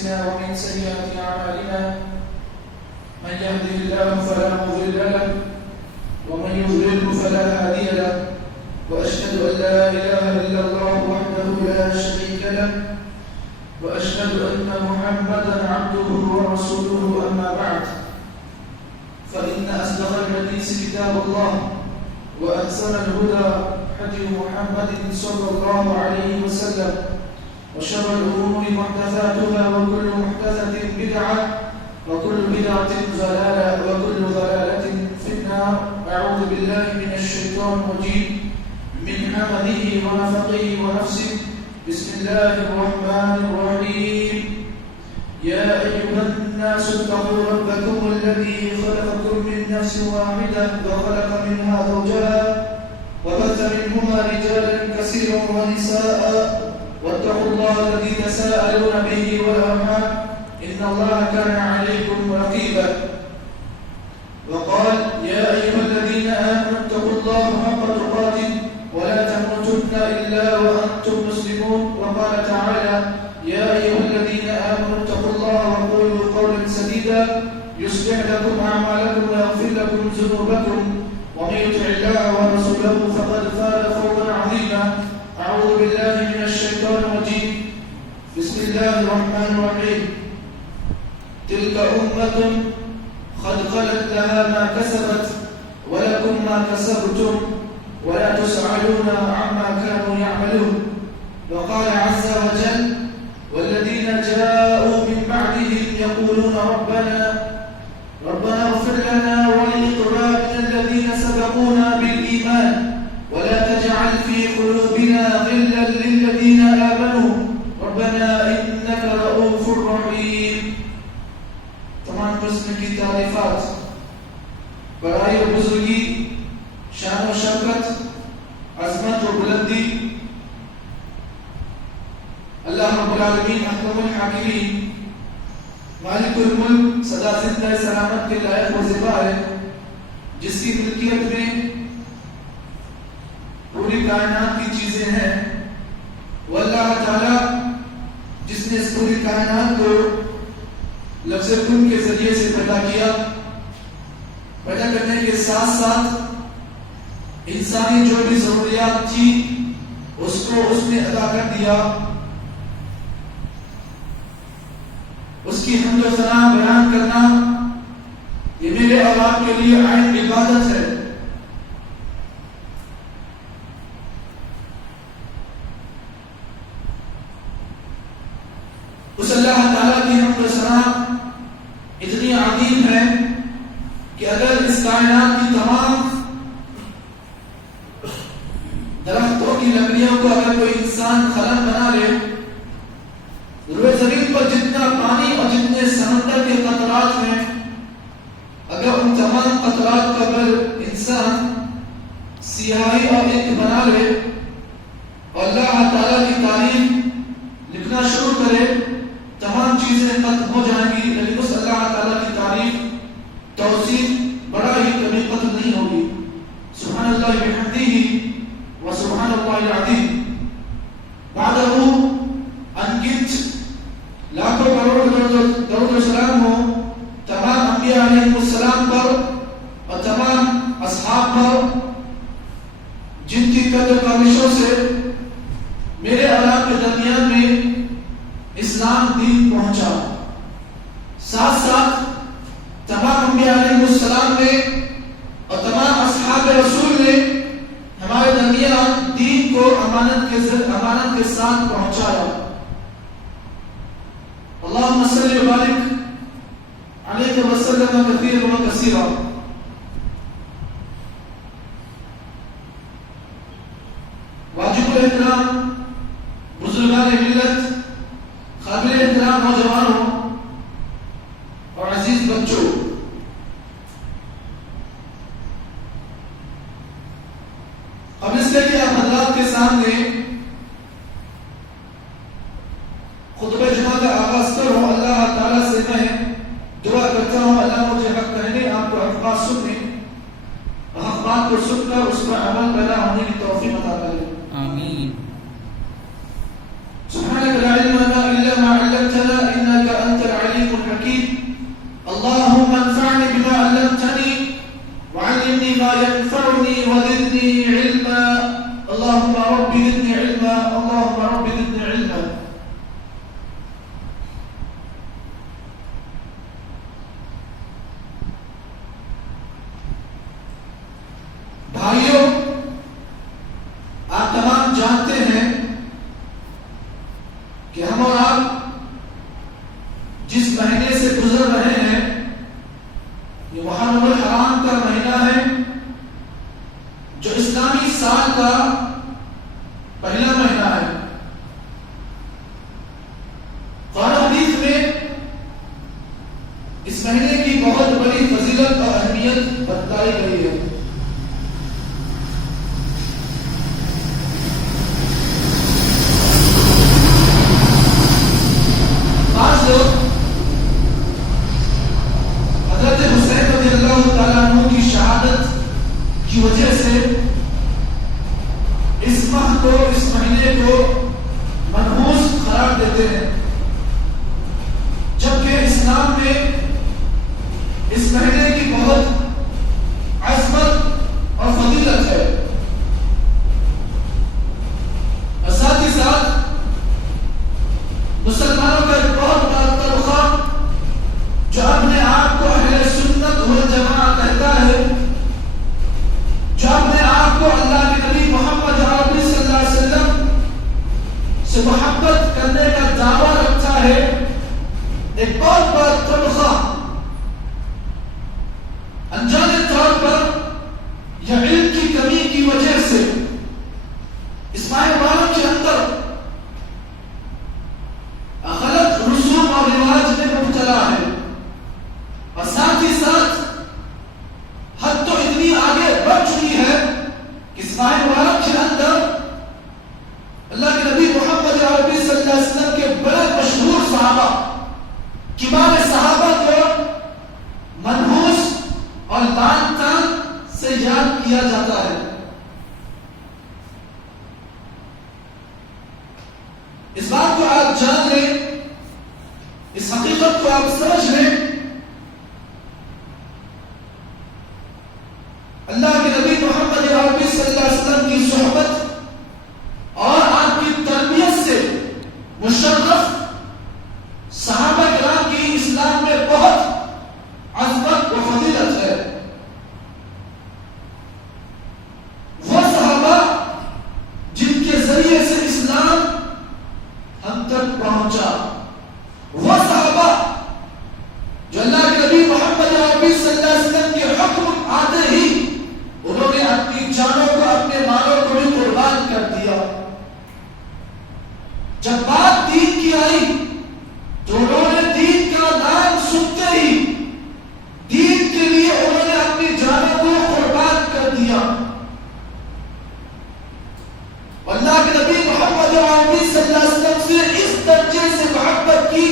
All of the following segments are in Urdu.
أنفسنا ومن سيئات أعمالنا من يهده الله فلا مضل له ومن يضلل فلا هادي له وأشهد أن لا إله إلا الله وحده لا شريك له وأشهد أن محمدا عبده ورسوله أما بعد فإن أصدق الحديث كتاب الله وأحسن الهدى هدي محمد صلى الله عليه وسلم وشر الأمور محدثاتها وكل محدثة بدعة وكل بدعة ضلالة وكل ضلالة في النار. أعوذ بالله من الشيطان الرجيم من همزه ونفخه ونفسه. بسم الله الرحمن الرحيم. يا أيها الناس اتقوا ربكم الذي خلقكم من نفس واحدة وخلق منها زوجها وبث منهما رجالا كثيرا ونساء واتقوا الله الذي تساءلون به والأرحام إن الله كان عليكم رقيبا. وقال يا أيها الذين آمنوا اتقوا الله حق تقاته ولا تموتن إلا وأنتم مسلمون. وقال تعالى يا أيها الذين آمنوا اتقوا الله وقولوا قولا سديدا يصلح لكم أعمالكم ويغفر لكم ذنوبكم ومن يطع الله ورسوله فقد فاز فوزا عظيما. أعوذ بالله من الشيطان الرجيم. بسم الله الرحمن الرحيم. تلك أمة قد خلت لها ما كسبت ولكم ما كسبتم ولا تسألون عما كانوا يعملون. وقال عز وجل والذين جاءوا من بعدهم يقولون ربنا اغفر لنا ولإخواننا الذين سبقونا بالإيمان ولا تجعل في قلوبنا غلا للذين آمنوا ربنا إنك رؤوف رحيم. تمام قسم کی تعریفات بڑائی و بزرگی، شان و شوکت، عظمت و بلندی اللہ رب العالمین احکم الحاکمین مالک الملک سدا زندہ سلامت کے لائق و زیبا ہے، جس کی ملکیت میں پوری کائنات کی چیزیں ہیں. وہ اللہ تعالی جس نے اس پوری کائنات کو لفظ کن کے ذریعے سے پیدا کیا، پیدا کرنے کے ساتھ ساتھ انسانی جو بھی ضروریات تھی اس کو اس نے ادا کر دیا. اس کی حمد و ثنا بیان کرنا یہ میرے اور آپ کے لیے عین عبادت ہے. اس اللہ تعالیٰ کی حمد و ثنا اتنی عظیم ہے کہ اگر اس کائنات کی تمام درختوں کی لکڑیوں کو اگر کوئی انسان خلق بنا لے، روئے زمین پر جتنا پانی اور جتنے سمندر کے قطرات ہیں، اگر ان تمام قطرات کو اگر انسان سیاہی اور ایک بنا لے اور اللہ تعالیٰ کی تعریف لکھنا شروع کرے، تمام چیزیں ختم ہو جائیں گی، لیکن اس اللہ تعالیٰ کی تعریف توصیف بڑا ہی کبھی ختم نہیں ہوگی. سبحان اللہ بحمدہ و سبحان اللہ العظیم. بعدہ انگت لاکھوں کروڑ درود و سلام ہو تمام انبیاء علیہ السلام پر اور تمام اصحاب پر جن کی قدر کاوشوں سے میرے اور آپ کے درمیان میں اسلام دین پہنچا. ساتھ ساتھ تمام انبیاء علیہ السلام نے اور تمام اصحاب رسول نے ہمارے درمیان دین کو امانت کے ساتھ پہنچایا. اللہم صلی و بارک علیہ وسلم کثیر و کثیرا. واجب الاحترام بزرگان ملت، قابل احترام نوجوانوں اور عزیز بچوں، اب اس کے لیے آپ حضرات کے سامنے خطبہ جمعہ کا آغاز کروں. اللہ تعالیٰ سے میں دعا کرتا ہوں اللہ مجھے حق کہنے، آپ کو حق بات سننے اور حق بات کو سن کر اس پر عمل پیدا ہونے کی توفیق عطا کرے. آمین. سبحانك لا علم لنا إلا ما علمتنا إنك جس مہینے سے گزر رہے ہیں یہ محرم الحرام کا مہینہ ہے جو اسلامی سال کا پہلا مہینہ ہے۔ قرآن حدیث میں اس مہینے کی بہت بڑی فضیلت اور اہمیت بتائی گئی ہے۔ بعض لوگ حضرت حسین رضی اللہ تعالیٰ عنہ کی شہادت کی وجہ سے اس ماہ کو، اس مہینے کو منحوس قرار دیتے ہیں، جبکہ اسلام میں اس مہینے کی بہت عظمت اور فضیلت ہے۔ اور ساتھ ہی ساتھ مسلمانوں کا ایک بہت بڑا طبقہ جو اپنے آپ کو اہل سنت والجماعت کہتا ہے، جو اپنے آپ کو اللہ کے نبی محمد عربی صلی اللہ علیہ وسلم سے محبت کرنے کا دعویٰ رکھتا ہے، ایک بہت بڑا طبقہ انجانے طور پر یا علم کی کمی کی وجہ سے اس ماہ مبارک کے اندر غلط رسوم اور رواج میں مبتلا ہے، اور ساتھ ہی ساتھ حد تو اتنی آگے بڑھ چکی ہے کہ اس ماہ مبارک کے اندر اللہ کے نبی محمد عربی صلی اللہ علیہ وسلم کے بڑے مشہور صحابہ، کبار صحابہ کو منحوس اور تان تان سے یاد کیا جاتا ہے۔ اس بات کو آپ جان لیں، اس حقیقت کو آپ سمجھ لیں، اللہ کے نبی محمد عربی صلی اللہ علیہ وسلم کی صحبت اور آپ کی تربیت سے مشرف صحابہ کرام کی اسلام میں بہت عظمت و فضیلت ہے۔ وہ صحابہ جن کے ذریعے سے اسلام ہم تک پہنچا، وہ صحابہ جو اللہ کے نبی محمد عربی صلی اللہ علیہ وسلم کے حکم آتے ہی انہوں نے اپنی جانوں کو، اپنے مالوں کو بھی قربان کر دیا۔ جب بات دین کی آئی تو انہوں نے دین کا نام سنتے ہی دین کے لیے انہوں نے اپنی جانوں کو قربان کر دیا۔ اللہ کے نبی محمد عربی صلی اللہ علیہ وسلم سے اس درجے سے محبت کی،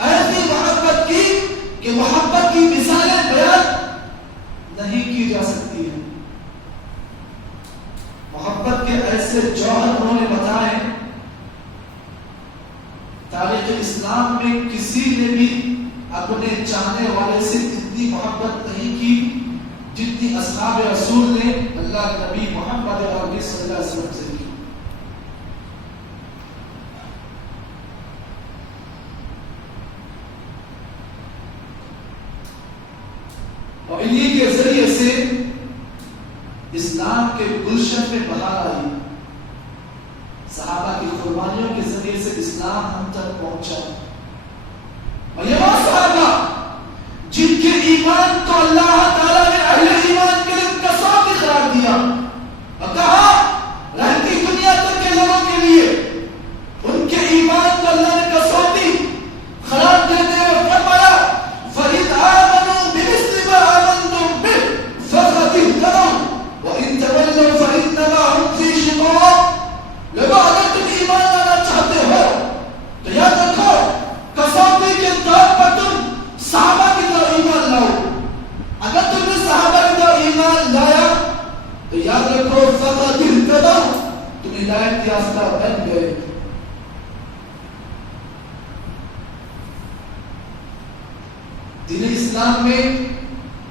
ایسی محبت کی کہ محبت کی مثالیں بیان نہیں کی جا سکتی ہیں۔ محبت کے ایسے جوہر انہوں نے بتائے، تاریخ اسلام میں کسی نے بھی اپنے چاہنے والے سے اتنی محبت نہیں کی جتنی اصحاب رسول نے اللہ کے نبی محمد عربی صلی اللہ علیہ وسلم سے کی۔ اور انہی کے ذریعے سے اسلام کے گلشن میں بہار آئی، صحابہ کی قربانیوں کے ذریعے سے اسلام ہم تک پہنچا۔ اور یہ وہ صحابہ جن کے ایمان کو اللہ تعالیٰ نے اہل ایمان کے لیے کسوٹی قرار دیا اور کہا رہتی دنیا تک کے لوگوں کے لیے ان کے ایمان کو اللہ نے کسوٹی قرار دیتے ہوئے فرمایا فَإِذْ آمَنُوا بِمِثْلِ مَا آمَنْتُم بِهِ فَقَدِ اهْتَدَوْا وَإِن تَوَلَّوْا فَإِنَّمَا هُمْ فِي شِقَاقٍ۔ لوگوں اگر تم ایمان لانا چاہتے ہو تو یاد رکھو کسوٹی کے طور پر تم صحابہ کی طرح ایمان لاؤ۔ اگر تم نے صحابہ کی طرح ایمان لایا تو یاد رکھو فقط اہتدوا، تم ہدایت یافتہ بن گئے۔ دین اسلام میں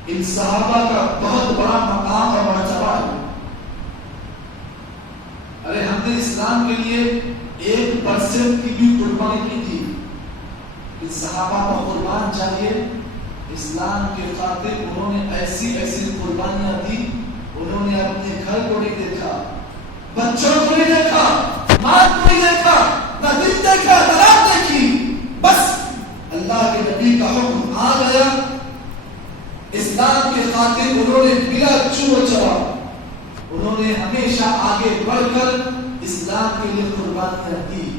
ان صحابہ کا بہت بڑا مقام اور مرتبہ ہے۔ ارے ہم نے اسلام کے لیے 1% کی بھی قربانی کی تھی، ان صحابہ کو قربان چاہیے۔ اسلام کے خاطر انہوں نے ایسی ایسی قربانیاں دی، انہوں نے اپنے گھر کو نہیں دیکھا، بچوں کو نہیں دیکھا، مال کو نہیں دیکھا، نہ دل دیکھا، نہ رات دیکھی، بس اللہ مطابق انہوں نے بلا چور چرا انہوں نے ہمیشہ آگے بڑھ کر اسلام کے لیے قربانیاں دی.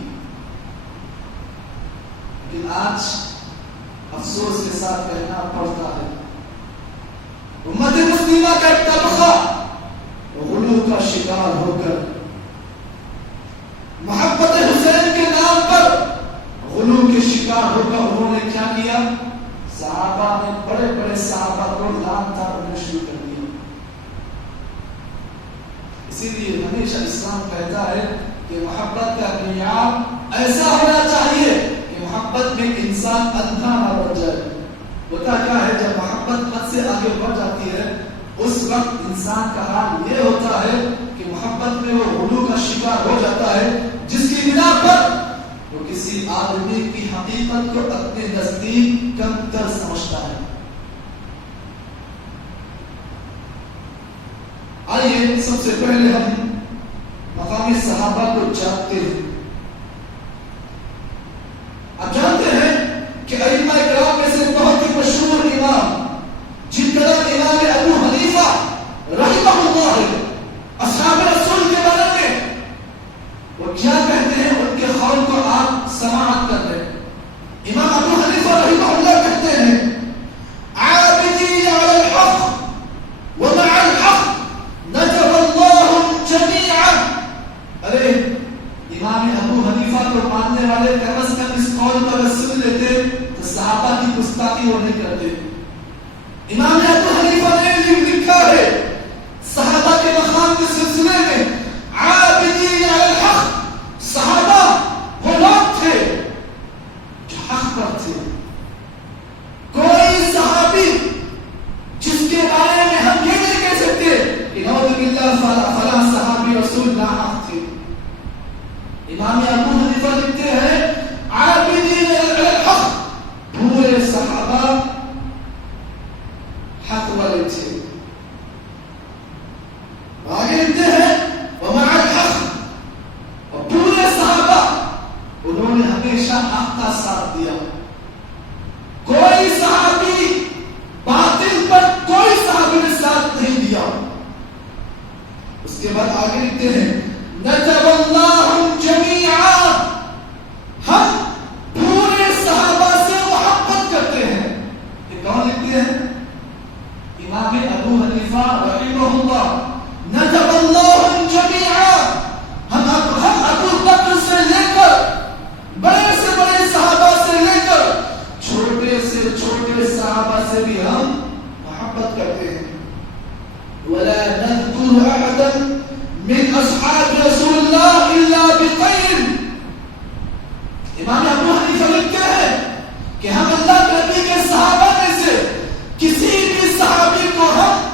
لیکن آج افسوس کے ساتھ کہنا پڑتا ہے امت مسلمہ کا ایک طبقہ غلو کا شکار ہو کر محبت حسین کے نام پر غلو کے شکار ہو کر انہوں نے کیا کیا؟ صحابہ نے بڑے بڑے صحابہ کو لعن طارنا شروع کر دیا. اسی لیے ہمیشہ اسلام کہتا ہے کہ محبت کا معیار ایسا ہونا چاہیے کہ محبت میں انسان اندھا نہ بن جائے. ہوتا کیا ہے جب محبت حد سے آگے بڑھ جاتی ہے اس وقت انسان کا حال یہ ہوتا ہے کہ محبت میں وہ غلو کا شکار ہو جاتا ہے جس کی بنا پر وہ کسی آدمی کی حقیقت کو اپنے نزدیک کم تر سمجھتا ہے. آئیے سب سے پہلے ہم مقامی صحابہ کو جانتے ہیں. آپ جانتے ہیں کہ ائمہ کرام میں سے بہت ہی مشہور امام جن کا نام امام ابو حنیفہ رحمہ اللہ ہے اصحاب رسول کے بارے میں وہ کیا کہتے ہیں ان کے قول کو آپ سماعت کر لیں. امام ابو حنیفہ رحمہ اللہ کہتے ہیں عابدین علی الحق ومع الحق نجب اللہ جميعا. ارے امام ابو حنیفہ کو ماننے والے کم از کم اس قول پر سن لیتے تو صحابہ کی گستاخی وہ نہیں کرتے. امام ابو حنیفہ نے لکھا ہے صحابہ کے مقام کے سلسلے میں عابدین علی الحق صحابہ وہ لوگ تھے جو حق پر تھے. کوئی صحابی جس کے بارے میں ہم یہ نہیں کہہ سکتے کہ نعوذ باللہ فلاں صحابی رسول ناحق تھے. امام ابو حنیفہ لکھتے ہیں عابدین علی الحق پورے صحابہ حق والے تھے. آگے لکھتے ہیں ومع الحق اور پورے صحابہ انہوں نے ہمیشہ حق کا ساتھ دیا. کوئی صحابی باطل پر کوئی صحابی نے ساتھ نہیں دیا. اس کے بعد آگے لکھتے ہیں نجب اللہ جمیعا ہم پورے صحابہ سے محبت کرتے ہیں. یہ کون لکھتے ہیں؟ امام ابو حنیفہ رحمہ اللہ. نجب اللہ جمیعا ہم ابو بکر سے لے کر بڑے سے بڑے صحابہ سے لے کر چھوٹے سے چھوٹے صحابہ سے بھی ہم محبت کرتے ہیں. ولا نذكر احدا من اصحاب رسول اللہ الا بخیر. امام ابو حنیفہ لکھتے ہیں کہ ہم اللہ کے نبی کے صحابہ میں سے کسی بھی صحابی کو ہم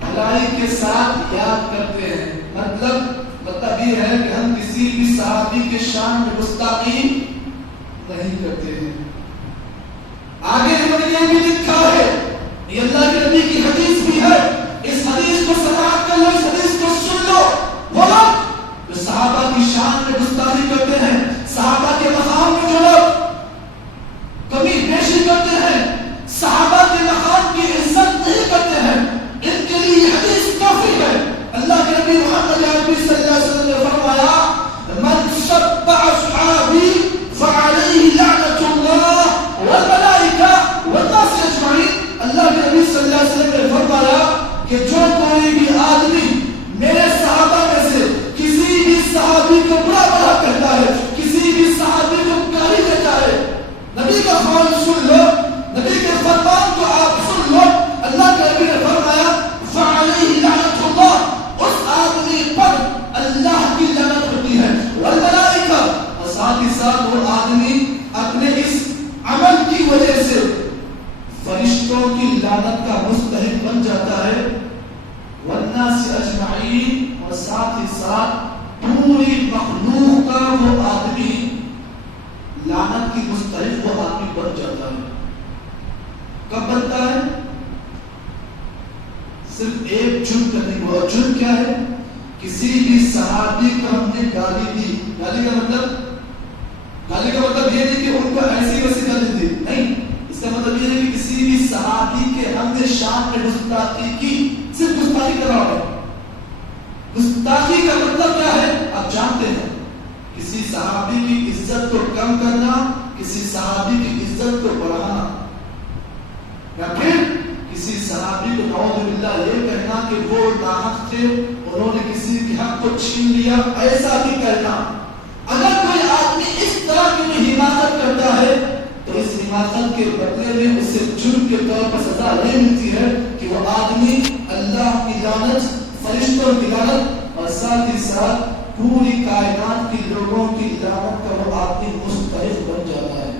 بھلائی کے ساتھ یاد کرتے ہیں. مطلب یہ ہے کہ ہم کسی بھی صحابی کے شان میں گستاخی نہیں کرتے ہیں. آگے انہوں نے یہ بھی لکھا ہے یہ اللہ کے نبی کی حدیث بھی ہے. اس حدیث کو سماعت کر لو اس حدیث کو سن لو. وہ لوگ جو صحابہ کی شان میں گستاخی کرتے ہیں صحابہ کے مقام میں جو لوگ کمی بیشی کرتے ہیں صحابہ کے مقام کی عزت نہیں کرتے ہیں ان کے لیے یہ حدیث کافی ہے. اللہ کے نبی محمد عربی صلی اللہ علیہ وسلم نے فرمایا من سب اصحابی فعلیہ لعنت اللہ والملائکہ والناس اجمعین. اللہ کے نبی صلی اللہ علیہ وسلم نے فرمایا کہ جو کوئی بھی آدمی میرے صحابہ میں سے کسی بھی صحابی کو برا بھلا کہتا ہے کسی بھی صحابی کو گالی دیتا ہے نبی کا قول سن لو نبی کے فرمان کو آپ سن لو. اللہ کے نبی نے فرمایا فعلیہ لعنت اللہ اس آدمی پر اللہ کی لعنت ہوتی ہے والملائکہ اور ساتھ ہی ساتھ وہ آدمی اپنے اس عمل کی وجہ سے فرشتوں کی لعنت کا مستحق بن جاتا ہے والناس اجمعین اور ساتھ ہی ساتھ پوری مخلوق کا وہ آدمی لعنت کی مستحق وہ آدمی بن جاتا ہے. کب بنتا ہے؟ صرف ایک جرم کرنے کو. اور جرم کیا ہے؟ کسی بھی صحابی کو ہم نے گالی دی. گالی کا مطلب یہ نہیں کہ ان کو ایسی ویسی گالی دی نہیں. اس کا مطلب یہ ہے کہ کسی بھی صحابی کے ہم نے شان میں گستاخی کی، صرف گستاخی کر رہا ہے۔ گستاخی کا مطلب کیا ہے آپ جانتے ہیں، کسی صحابی کی عزت کو کم کرنا، کسی صحابی کی عزت کو بڑھانا، یا پھر کسی صحابی کو نعوذ باللہ یہ کہنا کہ وہ ناحق تھے، انہوں نے کسی کے حق کو چھین لیا، ایسا بھی کہنا۔ اگر کوئی آدمی اس طرح کی حماقت کرتا ہے تو اس حماقت کے بدلے میں اسے جرم کے طور پر سزا یہ ملتی ہے کہ وہ آدمی اللہ کی لعنت، فرشتوں کی لعنت اور ساتھ ہی ساتھ پوری کائنات کے لوگوں کی لعنت کا وہ آدمی مستحق بن جاتا ہے۔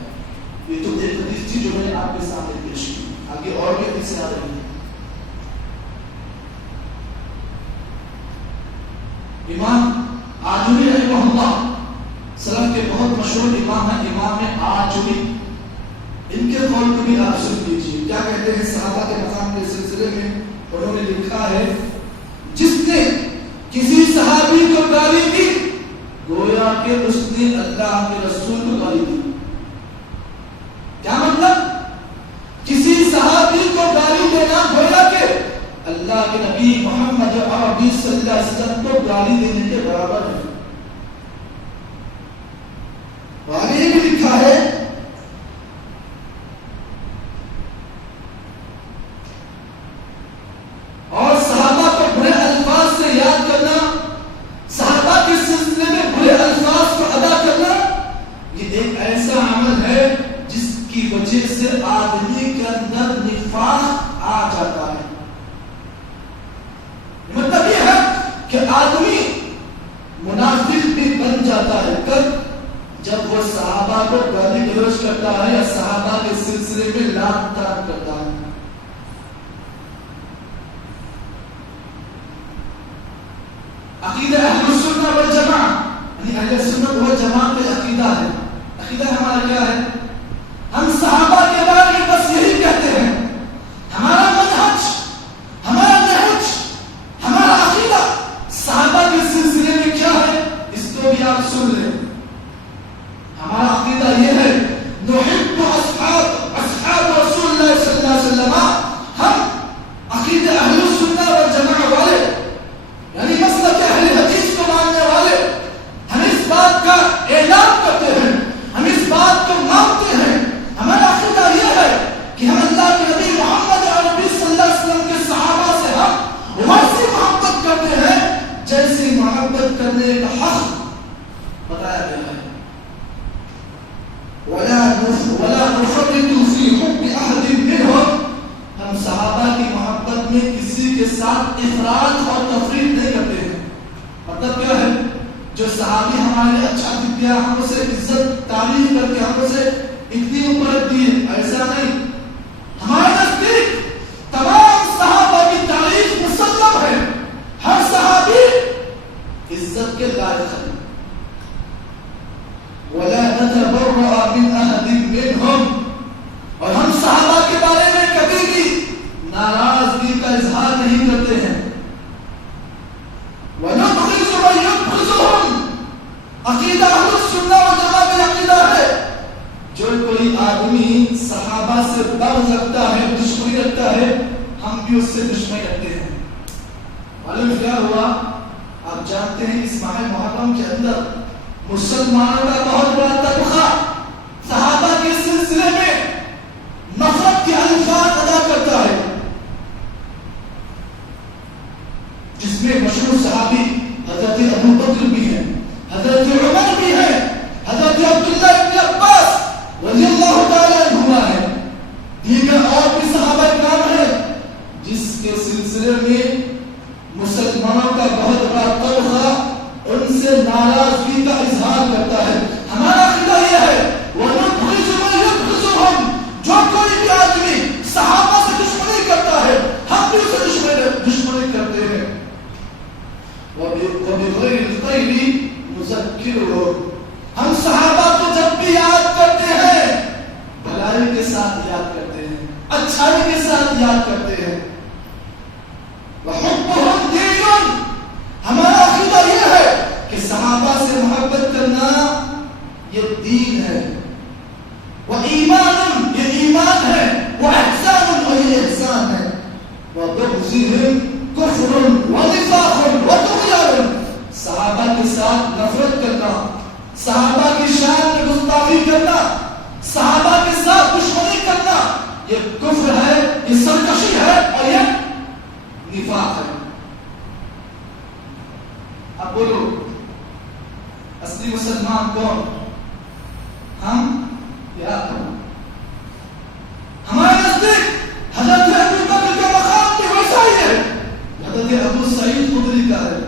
یہ تو ایک حدیث تھی جو میں نے آپ کے سامنے پیش کی، آگے اور بھی حدیثیں آ رہی ہیں۔ امام آجوری رحمہ اللہ سلف کے بہت مشہور امام ہیں، امام آجوری، ان کے قول کو بھی آپ سن لیجیے کیا کہتے ہیں صحابہ کے مقام کے سلسلے میں۔ انہوں نے لکھا ہے جس نے کسی صحابی کو گالی دی گویا کہ اس نے اللہ کے رسول کو گالی دی۔ کیا مطلب؟ کسی صحابی کو گالی دینا گویا کہ اللہ کے نبی محمد عربی صلی اللہ علیہ وسلم کو گالی دینے کے برابر ہے۔ آگے یہ بھی لکھا ہے اور صحابہ کو برے الفاظ سے یاد کرنا، صحابہ کے سلسلے میں برے الفاظ کو ادا کرنا، یہ ایک ایسا عمل ہے جس کی وجہ سے آدمی کے اندر نفاق آ جاتا ہے۔ مطلب یہ ہے کہ آدمی منافق بھی بن جاتا ہے کب؟ جب وہ صحابہ کو گالی گلوچ کرتا ہے یا صحابہ کے سلسلے میں لعن طعن کرتا ہے۔ عقیدہ اہل السنہ والجماعہ، یعنی اہل سنت والجماعہ کا عقیدہ ہے۔ عقیدہ ہمارا کیا ہے؟ ہم صحابہ کے بارے میں بس یہی کہتے ہیں، ہمارا منہج، ہمارا نہج، ہمارا عقیدہ صحابہ کے سلسلے میں کیا ہے اس کو بھی آپ سن لیں۔ ہمارا عقیدہ یہ ہے نحب اصحاب رسول اللہ صلی اللہ علیہ وسلم۔ ہم عقیدہ اہل السنہ والجماعہ والے، یعنی مسلک اہل حدیث کو ماننے والے، ہم اس بات کا اعلان کرتے ہیں، ہم اس بات کو مانتے ہیں، ہمارا عقیدہ یہ ہے کہ ہم اللہ کے نبی محمد عربی صلی اللہ علیہ وسلم کے صحابہ سے ہم ویسی محبت کرتے ہیں جیسی محبت کرنے کا حق بتایا گیا ہے۔ ولا نفرط في حب احد منهم، ہم صحابہ کی محبت میں کسی کے ساتھ افراط اور تفریط نہیں کرتے ہیں۔ مطلب کیا ہے؟ جو صحابی ہمارے لیے اچھا دیا، ہم اسے عزت تعریف کر کے ہم اسے اتنی اوپر رکھتی ہے، ایسا نہیں۔ ہمارے نزدیک تمام صحابہ کی تعریف مسلم ہے، ہر صحابی عزت کے لائق ہے۔ ولا نتبرأ من أحد منهم، اور ہم صحابہ کے بارے میں کبھی بھی ناراضگی کا اظہار نہیں کرتے ہیں۔ ونبغض من يبغضهم، عقیدہ اہل السنہ والجماعہ کا عقیدہ ہے جو کوئی آدمی صحابہ سے بغض رکھتا ہے، دشمنی رکھتا ہے، ہم بھی اس سے دشمنی رکھتے ہیں۔ معلوم کیا ہوا؟ آپ جانتے ہیں اس ماہ محرم کے اندر مسلمانوں کا بہت بڑا طبقہ صحابہ کے سلسلے میں نفرت کے الفاظ ادا کرتا ہے، جس میں مشہور صحابی حضرت ابو بکر بھی ہیں، حضرت عمر بھی ہیں، حضرت عبداللہ ابن عباس رضی اللہ تعالی عنہما ہیں، دیگر اور بھی صحابہ کرام ہیں جس کے سلسلے میں مسلمانوں کا بہت بڑا طبقہ ان سے ناراضگی کا اظہار کرتا ہے۔ ہمارا عقیدہ یہ ہے وَنُبْغِضُ مَن يُبْغِضُهُمْ، جو کوئی بھی آدمی صحابہ سے دشمنی کرتا ہے ہم بھی اسے دشمنی کرتے ہیں۔ وَبِغَيْرِ الْخَيْرِ نُذَكِّرُهُمْ، ہم صحابہ کو جب بھی یاد کرتے ہیں بھلائی کے ساتھ یاد کرتے ہیں، اچھائی کے ساتھ یاد کرتے ہیں۔ وَحُبُّهُمْ دِينٌ، ہمارا عقیدہ یہ ہے کہ صحابہ سے محبت کرنا یہ دین ہے، وہ ایمان، یہ ایمان ہے۔ وبغضهم كفر ونفاق وطغيان. صحابہ کے ساتھ نفرت کرنا، صحابہ کی شان میں گستاخی کرنا، صحابہ کے ساتھ دشمنی کرنا، یہ کفر ہے، یہ سرکشی ہے اور یہ نفاق ہے. اب بولو اصلی مسلمان کون؟ ہم یا تم؟ ہمارے نزدیک حضرت ابو بکر کا مقام بھی ویسا ہی ہے، حضرت ابو سعید خدری کا ہے.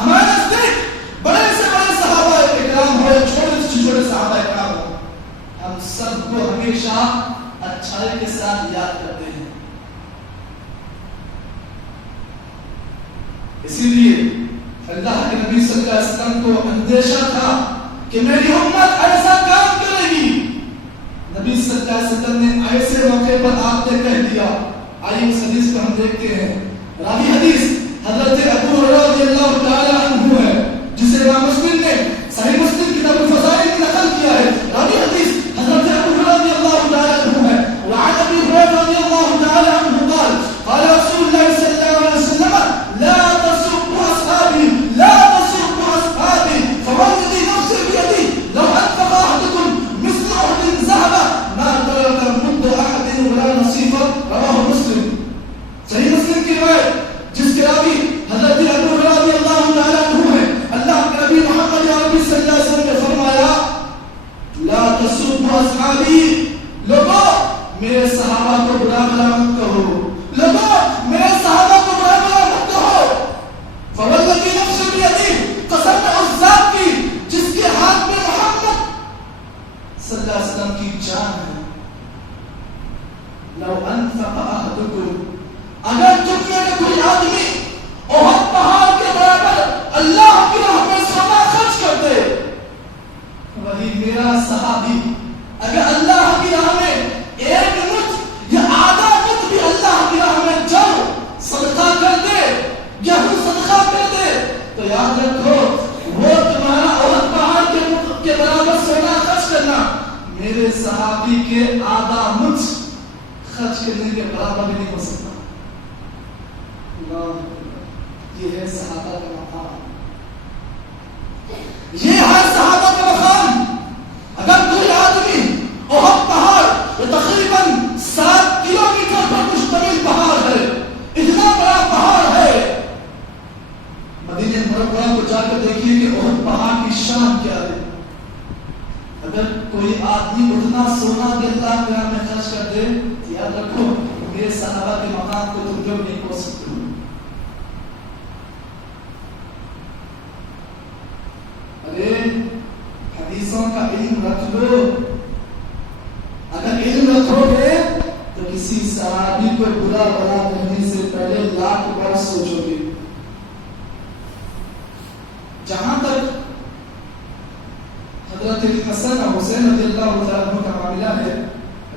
ہمارے نزدیک بڑے سے بڑے صحابہ اکرام ہوئے، چھوٹے سے چھوٹے صحابہ اکرام ہوئے، ہم سب کو ہمیشہ اچھائی کے ساتھ یاد کرتے ہیں. اسی لیے اللہ کے نبی صلی اللہ علیہ وسلم کو اندیشہ تھا کہ میری امت ایسا کام کرے گی. نبی صلی اللہ علیہ وسلم نے ایسے موقع پر آپ نے کہہ دیا. آئیے اس حدیث کو ہم دیکھتے ہیں. راوی حدیث حضرت ابو ہریرہ رضی اللہ تعالی عنہ ہے، جسے امام مسلم نے صحیح مسلم کتاب الفضائل میں نقل کیا ہے. راوی حدیث حضرت ابو ہریرہ رضی اللہ تعالی عنہ ہے. وعن ابي هريره رضي الله تعالى عنه قال قال رسول الله صلى الله عليه وسلم لا تسبوا اصحابي لا تسبوا اصحابي فوالذي نفسي بيدي لو انفق احدكم مثل احد ذهب ما ترك مد احد ولا نصيفا. رواه مسلم. صحیح مسلم کی روایت جس کے راوی حضرت ابو ہریرہ رضی اللہ تعالی عنہ ہے. اللہ کے نبی محمد عربی صلی اللہ علیہ وسلم نے فرمایا لا تسبوا اصحابی، لوگوں میرے صحابہ کو برا بھلا مت کہو، لوگوں میرے صحابہ کو برا بھلا مت کہو. فوالذی نفسی بیدی، قسم ہے اس ذات کی جس کے ہاتھ میں محمد صلی اللہ علیہ وسلم کی جان ہے. لو انفق احدکم، اگر تم میں سے کوئی آدمی احد پہاڑ کے برابر اللہ کی راہ میں سونا خرچ کر دے، وہی میرا صحابی اگر اللہ کی راہ میں ایک مٹھ یا آدھا مٹھ بھی اللہ کی راہ میں جاؤ صدقہ کر دے، گیہوں صدقہ کر دے، تو یاد رکھو وہ تمہارا احد پہاڑ کے برابر سونا خرچ کرنا میرے صحابی کے آدھا مٹھ خرچ کرنے کے برابر بھی نہیں ہو سکتا. یہ ہے صحابہ کا مقام، یہ ہے صحابہ کا مقام. اگر کوئی آدمی احد پہاڑ جو تقریباً 7 کلومیٹر پر مشتمل پہاڑ ہے، اتنا بڑا پہاڑ ہے، مدینہ منورہ کو جا کر دیکھیے کہ احد پہاڑ کی شان کیا ہے. اگر کوئی آدمی اتنا سونا کے اللہ کے راہ میں خرچ کر دے، یاد رکھو میرے صحابہ کے مقام کو تم جو نہیں پہنچ سکتے. ارے حدیثوں کا علم رکھ لو. اگر علم رکھو گے تو کسی صحابی کو برا بلا کہنے سے پہلے 1,00,000 بار سوچو گے. جہاں تک حضرت حسن اور حسین رضی اللہ تعالیٰ عنہ کا معاملہ ہے،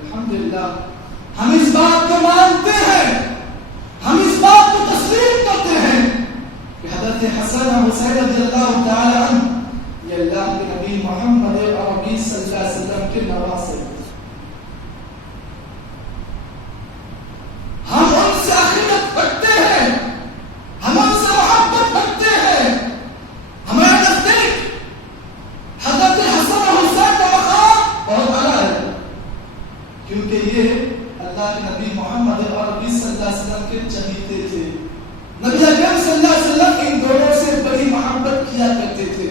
الحمدللہ ہم اس بات کو مانتے ہیں، ہم اس بات کو تسلیم کرتے ہیں کہ حضرت حسن اور حسین رضی اللہ تعالیٰ عنہ یہ اللہ کے نبی محمد عربی صلی اللہ علیہ وسلم کے نواسے ہیں. ہم ان سے عقیدت رکھتے ہیں، ہم ان سے محبت رکھتے ہیں. ہمارے نزدیک حضرت حسن اور حسین کا مقام بہت اعلیٰ ہے، کیونکہ یہ اللہ کے نبی محمد عربی صلی اللہ علیہ وسلم کے چہیتے تھے. نبی اکرم صلی اللہ علیہ وسلم ان دونوں سے بڑی محبت کیا کرتے تھے.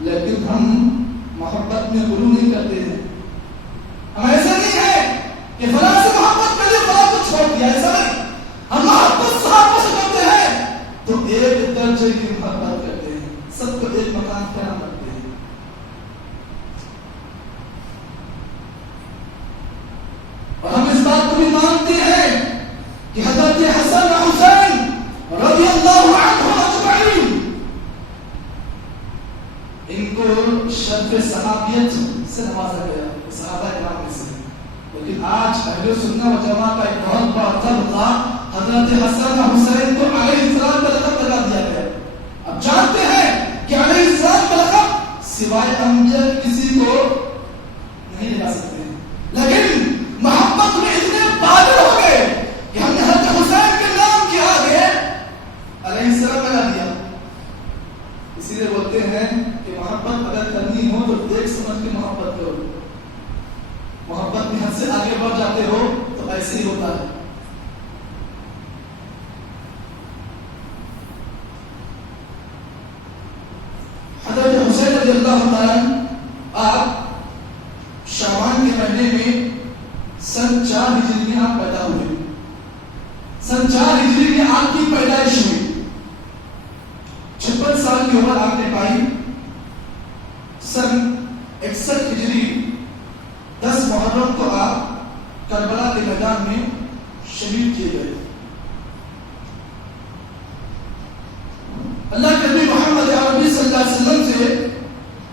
لیکن ہم محبت میں غلو نہیں کرتے ہیں. ہم ایسا نہیں ہے کہ فلاں سے محبت کر لی فلاں کو چھوڑ دیا، ایسا نہیں. ہم محبت صحابہ سے کرتے ہیں تو ایک درجے کی محبت کرتے ہیں، سب کو ایک مقام پر رکھتے ہیں. اور ہم اس بات کو بھی مانتے ہیں کہ حضرت حسن و حسین رضی اللہ عنہ اجمعین ان کو شرف صحابیت سے نوازا گیا، صحابہ کرام میں سے. لیکن آج اہل سنت و جماعت کا ایک بہت بڑا طبقہ حضرت حسن و حسین کو علیہ السلام کا لقب لگا دیا گیا. اب جانتے ہیں کہ علیہ السلام کا لقب سوائے انبیاء کسی کو نہیں لگا سکتے ہیں، لیکن محبت میں اتنے پاگل ہو گئے کہ ہم نے حضرت حسین کے نام کیا آگے بڑھ جاتے ہو تو ایسے ہی ہوتا ہے. حضرت حسین رضی اللہ تعالیٰ آپ شعبان کے مہینے میں سن 4 ہجری میں آپ پیدا ہوئے. سن 4 ہجری میں آپ کی پیدائش ہوئی. 56 سال کی عمر آپ نے پائی. سن 61 ہجری 10 محرم کو آپ کربلا کے میدان میں شہید کیے گئے. اللہ کے نبی محمد عربی صلی اللہ علیہ وسلم سے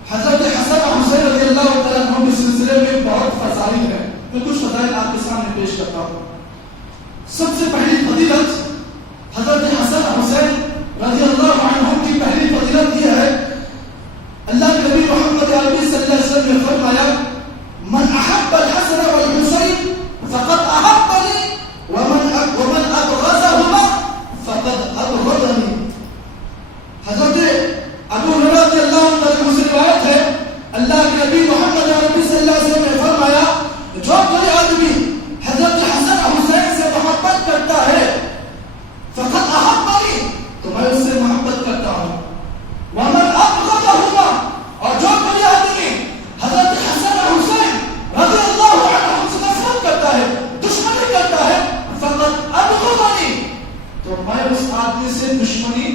حضرت حسن اور حسین رضی اللہ تعالیٰ عنہ کے سلسلے میں بہت فضائل ہیں. میں کچھ فضائل آپ کے سامنے پیش کرتا ہوں. سب سے پہلی فضیلت حضرت حسن اور حسین رضی اللہ عنہ کی پہلی فضیلت یہ ہے، اللہ کے نبی محمد عربی صلی اللہ علیہ وسلم نے فرمایا من احب الحسن والحسین فقد احبنی ومن ابغضهما فقد ابغضنی. حضرت ابو ہریرہ رضی اللہ عنہ سے روایت ہے، اللہ کے نبی محمد عربی صلی اللہ علیہ وسلم نے فرمایا جو کوئی آدمی حضرت حسن اور حسین سے محبت کرتا ہے فقد احبنی تو میں اس سے محبت کرتا ہوں. ومن ابغضهما اور جو کوئی آدمی حضرت حسن اور حسین رضی اللہ عنہ سے نفرت کرتا ہے، دشمنی کرتا ہے، فقد ابغضنی تو میں اس آدمی سے دشمنی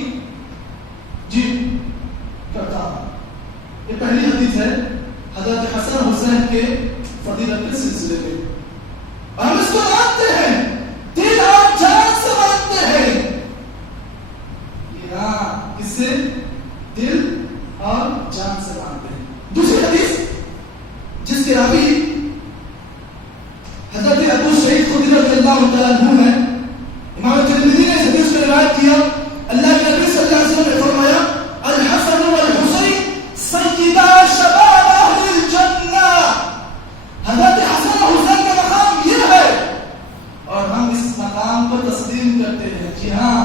جی کرتا ہوں. یہ پہلی حدیث ہے حضرت حسن حسین کے فضیلت کے سلسلے میں. اور ہم اس کو مانتے ہیں، دل اور جان سے مانتے ہیں. اس سے دل اور جان سے مانتے ہیں. دوسری حدیث جس کے راوی حضرت ابو سعید خدری رضی اللہ تعالیٰ عنہ ہے، امام ترمذی نے اس حدیث کو روایت کیا. اللہ کے نبی صلی اللہ علیہ وسلم نے فرمایا الحسن والحسین سیدا شباب اہل الجنہ. حضرت حسن اور حسین کا مقام یہ ہے اور ہم اس مقام کو تسلیم کرتے ہیں. جی ہاں،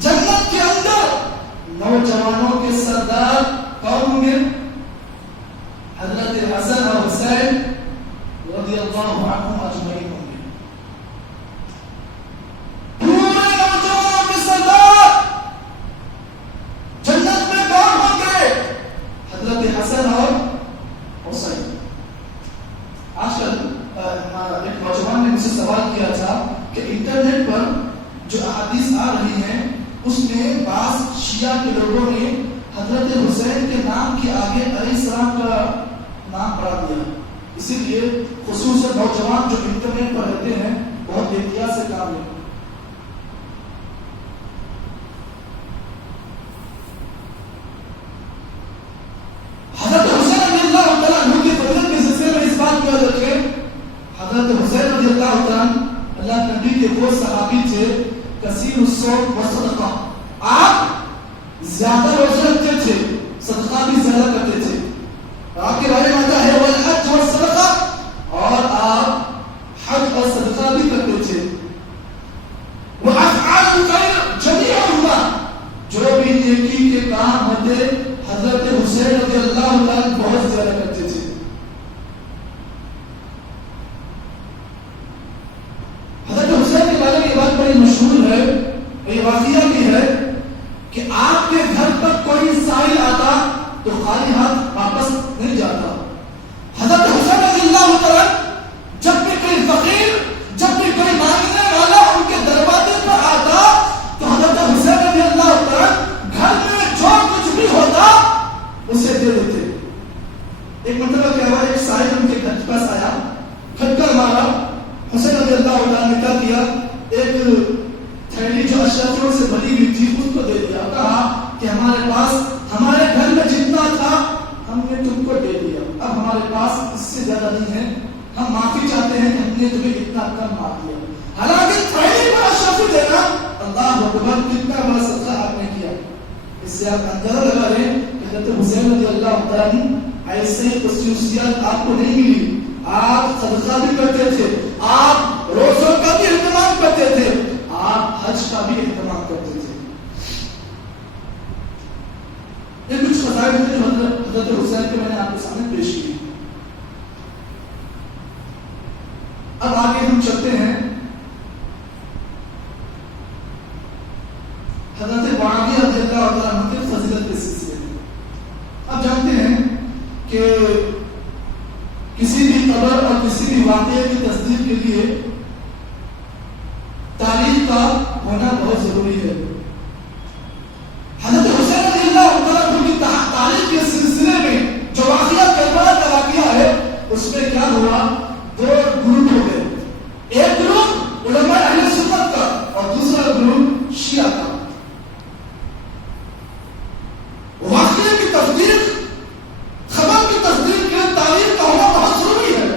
جنت کے اندر نوجوانوں کے سردار کون ہوں گے؟ حضرت حسن اور حسین رضی اللہ عنہم اجمعین ہوں گے. پورے نوجوانوں کے سردار جنت میں کون ہوں گے؟ حضرت حسن اور حسین. آج کل ایک نوجوان نے مجھ سے سوال کیا تھا کہ انٹرنیٹ پر جو احادیث آ رہی ہیں اس میں بعض شیعہ کے لوگوں نے حضرت حسین کے نام کے آگے علیہ السلام کا نام بڑھا دیا. اسی لیے خصوصاً نوجوان جو انٹرنیٹ پر رہتے ہیں بہت احتیاط سے کام لیں. حضرت حسین رضی اللہ تعالیٰ عنہ کی فضیلت کے سلسلے میں اس بات کو یاد رکھیں، حضرت حسین رضی اللہ تعالیٰ اللہ کے نبی کے وہ صحابی تھے کثیر الصوم والصدقہ. آپ زیادہ روزے رکھتے تھے، صدقہ بھی زیادہ کرتے تھے. آپ کے بارے میں آتا ہے والحج والصدقہ، اور آپ حج اور صدقہ بھی کرتے تھے. وافعال الخير جميعهما، جو بھی نیکی کے کام ہوتے حضرت حسین رضی اللہ عنہ بہت زیادہ کرتے تھے. حضرت حسین کے بارے میں یہ بات بڑی مشہور ہے، یہ واقعہ بھی ہے کہ آپ کے گھر پر کوئی سائل آتا تو خالی ہاتھ واپس نہیں جاتا. حضرت حسین رضی اللہ عنہ جب بھی کوئی فقیر، جب بھی کوئی مانگنے والا ان کے دروازے پر آتا تو حضرت حسین رضی اللہ عنہ گھر میں جو کچھ بھی ہوتا اسے دے دیتے. ایک مرتبہ کیا ہوا، ایک سائل ان کے گھر کے پاس آیا، کھٹکر مارا. حسین رضی اللہ عنہ نے کیا کیا، ایک تھیلی جو اشرفیوں سے بھری ہوئی تھی اس کو دے دیا. کہا کہ ہمارے پاس ہمارے گھر میں جتنا تھا ہم نے تم کو دے دیا، اب ہمارے پاس اس سے زیادہ نہیں ہے، ہم معافی چاہتے ہیں کہ ہم نے تمہیں اتنا کم مار دیا. حالانکہ تھیلی پر اشرفی دینا اللہ اکبر کتنا بڑا صدقہ آپ نے کیا. اس سے آپ اندازہ لگا لیں کہ حضرت حسین رضی اللہ تعالیٰ ایسے خصوصیات آپ کو نہیں ملی. آپ صدقہ بھی کرتے تھے، آپ روزوں کا بھی اہتمام کرتے تھے، آپ حج کا بھی اہتمام کرتے تھے. یہ کچھ فضائل ہیں جو حضرت حسین کے میں نے آپ کے سامنے پیش کی. اب آگے ہم چلتے ہیں حضرت معاویہ رضی اللہ تعالیٰ عنہ کے فضیلت کے سلسلے میں. اب جانتے ہیں کہ کسی بھی خبر اور کسی بھی واقعے کی تصدیق کے لیے تاریخ کا ہونا بہت ضروری ہے. حضرت حسین رضی اللہ تعالیٰ عنہ کی تاریخ کے سلسلے میں جو واقعہ کربلا کا واقعہ ہے اس میں کیا ہوا؟ دو گروپ ہو گئے. ایک گروپ علماء اہل سنت کا اور دوسرا گروپ شیعہ کا. واقعے کی تصدیق، خبر کی تصدیق کے تاریخ کا ہونا بہت ضروری ہے.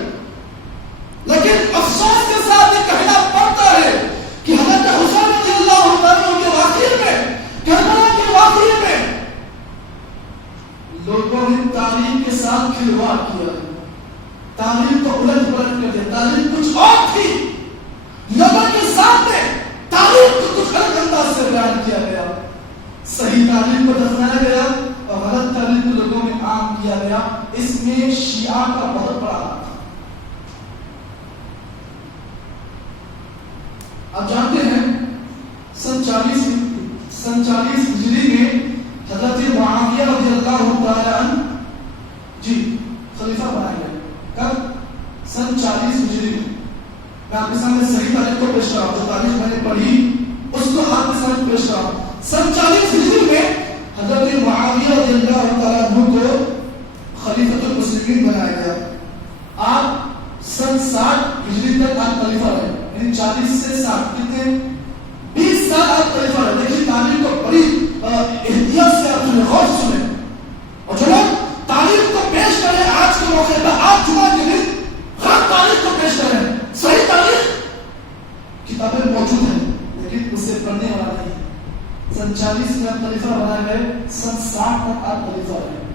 لیکن افسوس کے ساتھ یہ کہنا پڑتا ہے کہ حضرت حسین رضی اللہ تعالیٰ کے واقعے میں، کربلا کے واقعے میں لوگوں نے تاریخ کے ساتھ کھلواڑ کیا. تاریخ کو الٹ پلٹ کر دیا. تاریخ کچھ اور تھی، لوگوں کے سامنے تاریخ کو کچھ الگ انداز سے بیان کیا گیا. صحیح تاریخ کو دفنایا گیا اور غلط تاریخ کو لوگوں میں عام کیا گیا. اس میں شیعہ کا بہت بڑا ہاتھ تھا. آپ جانتے ہیں سن 40 ہجری میں حضرت معاویہ رضی اللہ تعالی عنہ خلیفہ بنائے گئے. کب؟ سن 40 ہجری میں. میں آپ کے سامنے صحیح تاریخ کو پیش کر رہا ہوں. جو تاریخ میں نے پڑھی اس کو آپ کے سامنے پیش کر رہا ہوں. سن 40 ہجری میں حضرت معاویہ رضی اللہ تعالی عنہ کو خلیفۃ المسلمین بنایا گیا. آپ سن 60 ہجری تک آپ خلیفہ رہے. یعنی 40 سے 60 کتنے 20 سال آپ خلیفہ رہے. دیکھیے تاریخ کو بڑی احتیاط سے آپ سنیں، غور سے سنیں. اور جو لوگ تاریخ کو پیش کریں آج کے موقع پر، آپ جمعہ کے دن غلط تاریخ کو پیش کریں. صحیح تاریخ کتابیں موجود ہیں لیکن اسے پڑھنے والا نہیں. سن 40 میں آپ خلیفہ بنائے گئے، سن 60 تک آپ خلیفہ رہے.